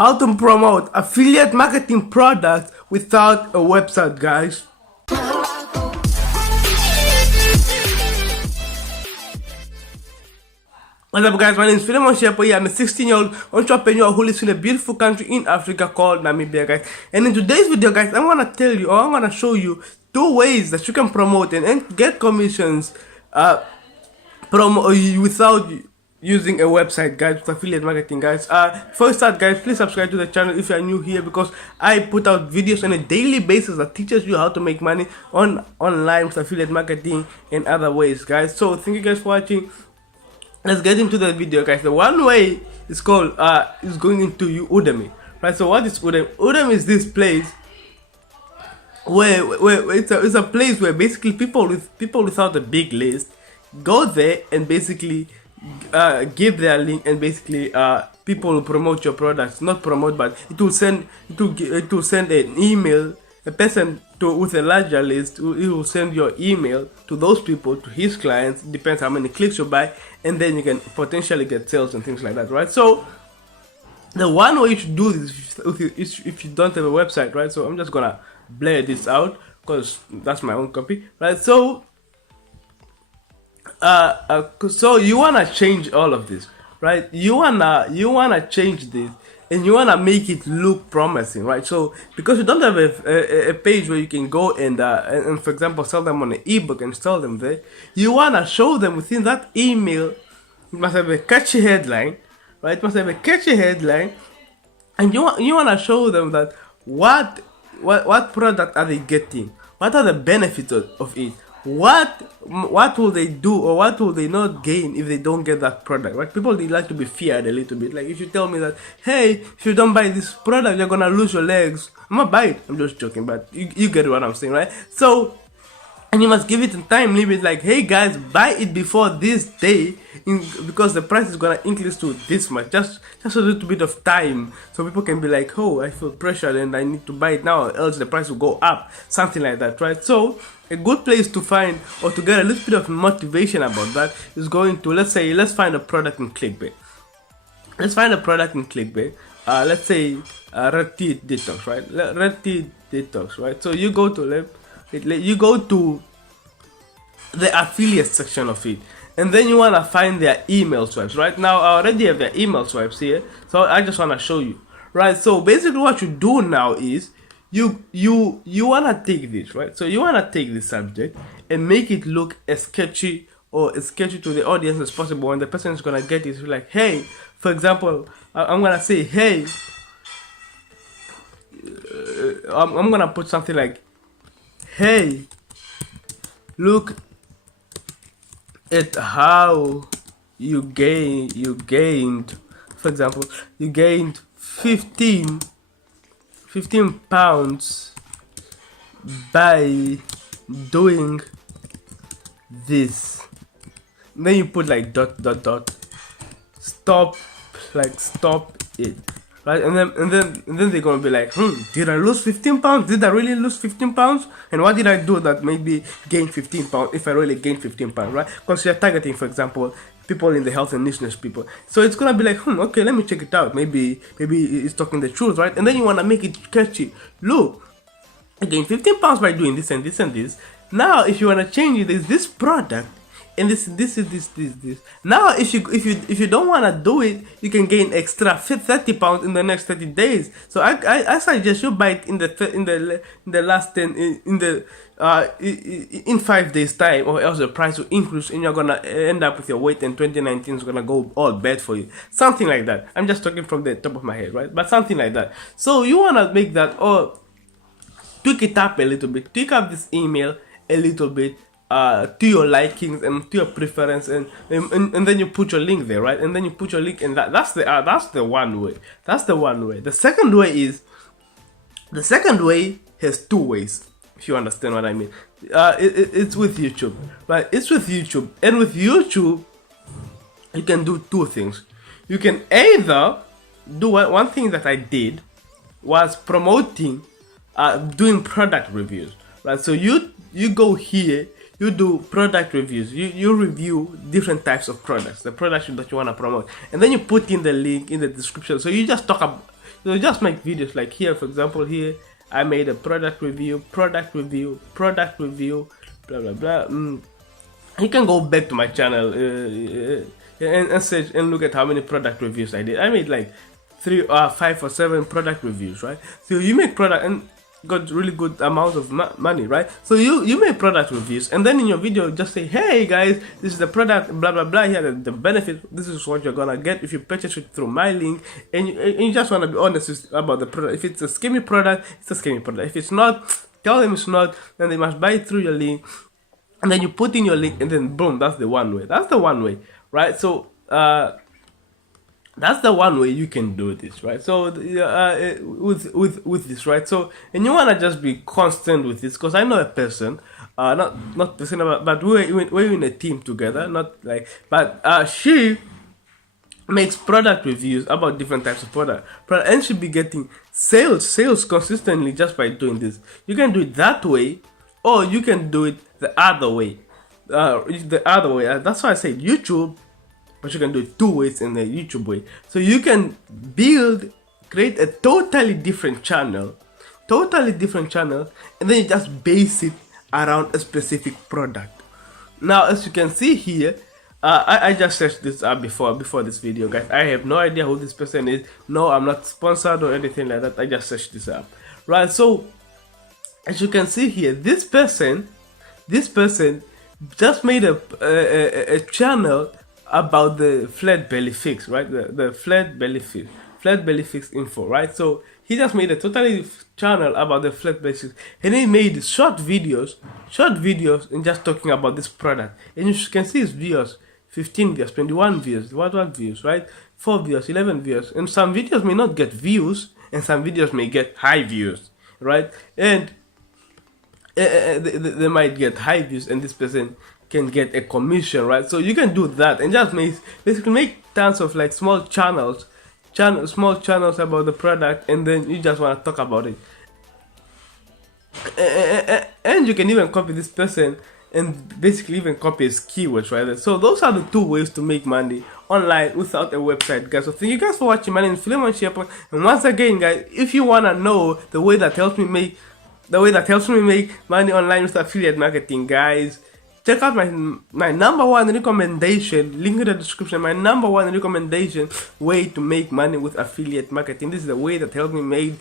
how to promote affiliate marketing products without a website, guys. What's up, guys? My name is Philemon Shepo. I'm a 16-year-old entrepreneur who lives in a beautiful country in Africa called Namibia, guys. And in today's video, guys, I'm gonna tell you, or I'm gonna show you 2 ways that you can promote and get commissions without using a website, guys, with affiliate marketing, guys. Before we start, guys, please subscribe to the channel if you are new here, because I put out videos on a daily basis that teaches you how to make money online with affiliate marketing and other ways, guys. So thank you guys for watching. Let's get into the video, guys. The one way is called is going into Udemy, right? So what is Udemy? Udemy is this place where it's a place where basically people without a big list go there and basically give their link, and basically people will promote your products. Not promote, but it will send an email. A person with a larger list, he will send your email to those people, to his clients. Depends how many clicks you buy, and then you can potentially get sales and things like that, right? So the one way you should do this if you don't have a website, right? So I'm just gonna blur this out because that's my own copy, right? So so you wanna change all of this, right? You wanna change this, and you wanna make it look promising, right? So because you don't have a page where you can go and for example sell them on an ebook and sell them there, you wanna show them within that email. It must have a catchy headline, right? It must have a catchy headline, and you wanna show them that what product are they getting? What are the benefits of it? What will they do, or what will they not gain if they don't get that product, right? People, they like to be feared a little bit. Like, if you tell me that, hey, if you don't buy this product, you're gonna lose your legs, I'm gonna buy it. I'm just joking, but you get what I'm saying, right? So, and you must give it a time limit, like, hey guys, buy it before this day, because the price is gonna increase to this much. Just a little bit of time, so people can be like, oh, I feel pressured and I need to buy it now, else the price will go up, something like that, right? So a good place to find, or to get a little bit of motivation about that, is going to, let's find a product in clickbank. Let's find a product in clickbank. Let's say red tea detox, right? Red tea detox, right? So you go to the affiliate section of it, and then you want to find their email swipes. Right now I already have their email swipes here, so I just want to show you, right? So basically what you do now is you want to take this, right? So you want to take this subject and make it look as sketchy to the audience as possible, and the person is going to get it like, hey, for example, I'm going to say, hey, I'm going to put something like, hey, look at how you gained, for example, you gained 15 pounds by doing this. And then you put like ... stop it, right? And then they're gonna be like, did I lose 15 pounds? Did I really lose 15 pounds? And what did I do that made me gain 15 pounds, if I really gained 15 pounds, right? Because you're targeting, for example, people in the health and nutrition people. So it's gonna be like, okay, let me check it out. Maybe it's talking the truth, right? And then you wanna make it catchy. Look, I gained 15 pounds by doing this and this and this. Now, if you wanna change it, there's this product, and this. Now, if you don't wanna do it, you can gain extra 30 pounds in the next 30 days. So I suggest you buy it in the last 10 in 5 days time, or else the price will increase and you're gonna end up with your weight, and 2019 is gonna go all bad for you. Something like that. I'm just talking from the top of my head, right? But something like that. So you wanna make that, or tweak it up a little bit. Tweak up this email a little bit, to your likings and to your preference, and then you put your link there, right? And then you put your link, and that's the one way. That's the one way. The second way has 2 ways, if you understand what I mean. It's with YouTube, right? It's with YouTube, and with YouTube you can do 2 things. You can either do one thing that I did was promoting doing product reviews, right? So you go here, you do product reviews. You review different types of products, the products that you want to promote, and then you put in the link in the description. So you just talk about, you just make videos like here, for example. Here I made a product review, blah blah blah. You can go back to my channel and search and look at how many product reviews I did. I made like 3 or 5 or 7 product reviews, right? So you make product and got really good amount of money, right? So you make product reviews, and then in your video just say, hey guys, this is the product, blah blah blah, here the benefit, this is what you're gonna get if you purchase it through my link, and you just want to be honest about the product. If it's a scammy product, it's a scammy product. If it's not, tell them it's not, then they must buy it through your link, and then you put in your link, and then boom, that's the one way. That's the one way, right? So that's the one way you can do this, right? So with this, right? So, and you wanna just be constant with this, because I know a person, not the same, but we're in a team together, not like, but she makes product reviews about different types of product, and she'll be getting sales consistently just by doing this. You can do it that way, or you can do it the other way. That's why I say YouTube. But you can do it 2 ways in the YouTube way. So you can create a totally different channel, and then you just base it around a specific product. Now, as you can see here, I just searched this up before this video, guys. I have no idea who this person is. No, I'm not sponsored or anything like that. I just searched this up, right? So, as you can see here, this person just made a channel about the flat belly fix, right? The flat belly fix info, right? So he just made a totally channel about the flat belly fix, and he made short videos and just talking about this product. And you can see his videos: 15 views, 21 views, what views, right? 4 views, 11 views, and some videos may not get views, and some videos may get high views, right? And they might get high views, and this person can get a commission, right? So you can do that and just basically make tons of like small channels about the product, and then you just want to talk about it. And you can even copy this person and basically even copy his keywords, right? So those are the 2 ways to make money online without a website, guys. So thank you guys for watching. My name is Philemon Shepherd, and once again, guys, if you wanna know the way that helps me make money online with affiliate marketing, guys, check out my number 1 recommendation, link in the description. My number 1 recommendation way to make money with affiliate marketing. This is the way that helped me make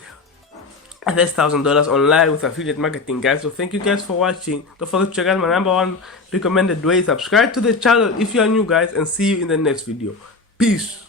$1,000 online with affiliate marketing, guys. So thank you guys for watching. Don't forget to check out my number 1 recommended way. Subscribe to the channel if you are new, guys, and see you in the next video. Peace.